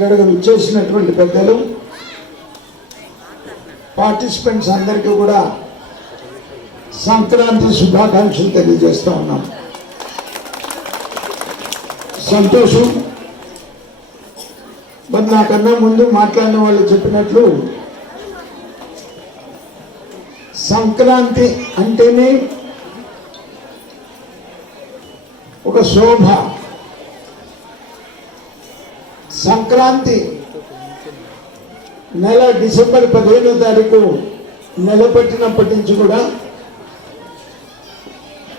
ఇక్కడికి విచ్చేసినటువంటి పెద్దలు పార్టిసిపెంట్స్ అందరికీ కూడా సంక్రాంతి శుభాకాంక్షలు తెలియజేస్తూ ఉన్నాం. సంతోషం. మరి నాకన్నా ముందు మాట్లాడిన వాళ్ళు చెప్పినట్లు సంక్రాంతి అంటేనే ఒక శోభ. సంక్రాంతి నెల డిసెంబర్ పదిహేనో తారీఖు నెలపెట్టినప్పటి నుంచి కూడా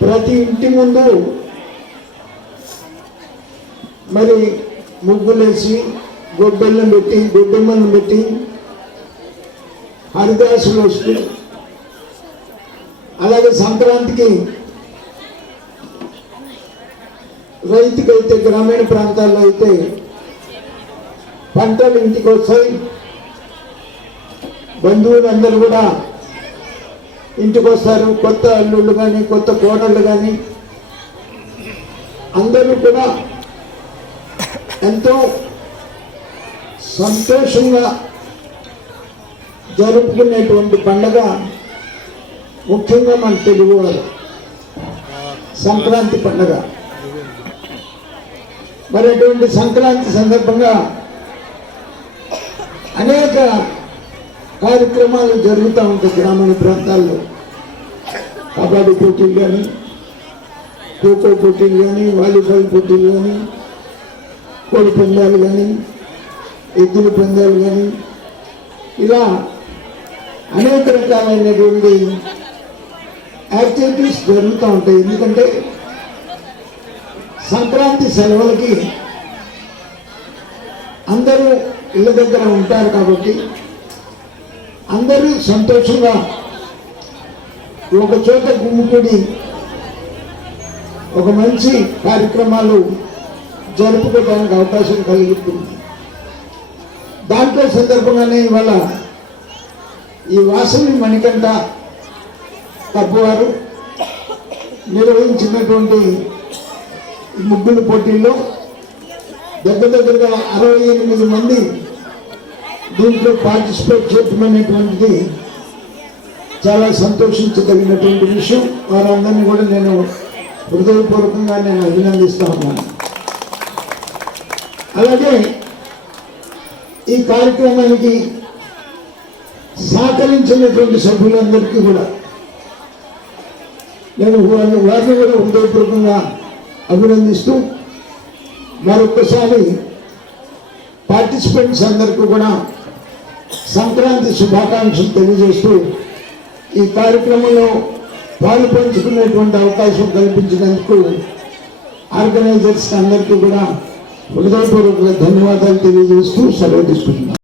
ప్రతి ఇంటి ముందు మరి ముగ్గులేసి గొబ్బెళ్ళను పెట్టి గొబ్బెమ్మలను పెట్టి హరిదాసులు వస్తూ అలాగే సంక్రాంతికి రైతుకైతే గ్రామీణ ప్రాంతాల్లో అయితే పంటలు ఇంటికి వస్తాయి. బంధువులందరూ కూడా ఇంటికి వస్తారు. కొత్త అల్లుళ్ళు కానీ కొత్త కోడళ్ళు కానీ అందరూ కూడా ఎంతో సంతోషంగా జరుపుకునేటువంటి పండగ ముఖ్యంగా మన తెలుగు సంక్రాంతి పండగ. మరి అటువంటి సంక్రాంతి సందర్భంగా అనేక కార్యక్రమాలు జరుగుతూ ఉంటాయి గ్రామీణ ప్రాంతాల్లో. కబడ్డీ పోటీలు కానీ ఖోఖో పోటీలు కానీ వాలీబాల్ పోటీలు కానీ కోడి పందాలు కానీ ఎద్దుల పందాలు కానీ ఇలా అనేక రకాలైనటువంటి యాక్టివిటీస్ జరుగుతూ ఉంటాయి. ఎందుకంటే సంక్రాంతి సెలవులకి అందరూ ఇళ్ళ దగ్గర ఉంటారు కాబట్టి అందరూ సంతోషంగా ఒక చోట గుమ్ముకూడి ఒక మంచి కార్యక్రమాలు జరుపుకోవడానికి అవకాశం కలుగుతుంది దాంట్లో సందర్భంగానే ఇవాళ ఈ వాసవి మణికంఠ తప్పువారు నిర్వహించినటువంటి ముగ్గులు ముగ్గుల పోటీల్లో దగ్గర దగ్గరగా అరవై ఎనిమిది మంది దీంట్లో పార్టిసిపేట్ చేయటమైనటువంటిది చాలా సంతోషించదగినటువంటి విషయం. వారందరినీ కూడా నేను హృదయపూర్వకంగా నేను అభినందిస్తా ఉన్నాను. అలాగే ఈ కార్యక్రమానికి సహకరించినటువంటి సభ్యులందరికీ కూడా నేను వారిని వారిని కూడా హృదయపూర్వకంగా అభినందిస్తూ మరొకసారి పార్టిసిపెంట్స్ అందరికీ కూడా సంక్రాంతి శుభాకాంక్షలు తెలియజేస్తూ ఈ కార్యక్రమంలో పాలు పంచుకునేటువంటి అవకాశం కల్పించినందుకు ఆర్గనైజర్స్ అందరికీ కూడా హృదయపూర్వక ధన్యవాదాలు తెలియజేస్తూ సెలవు తీసుకుంటున్నాను